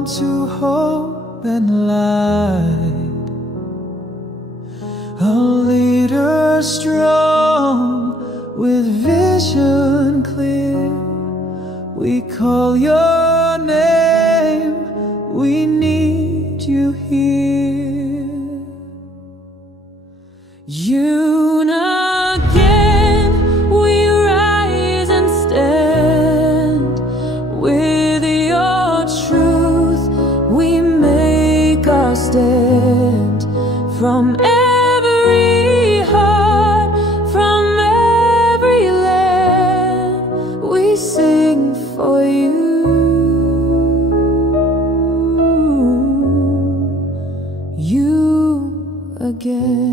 on to hope and light, a leader strong with vision clear. We call your name, we need you here. Again we rise and stand. With your truth we make our stand. From every heart, from every land, we sing for you. You again.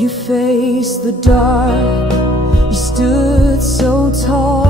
You faced the dark, you stood so tall.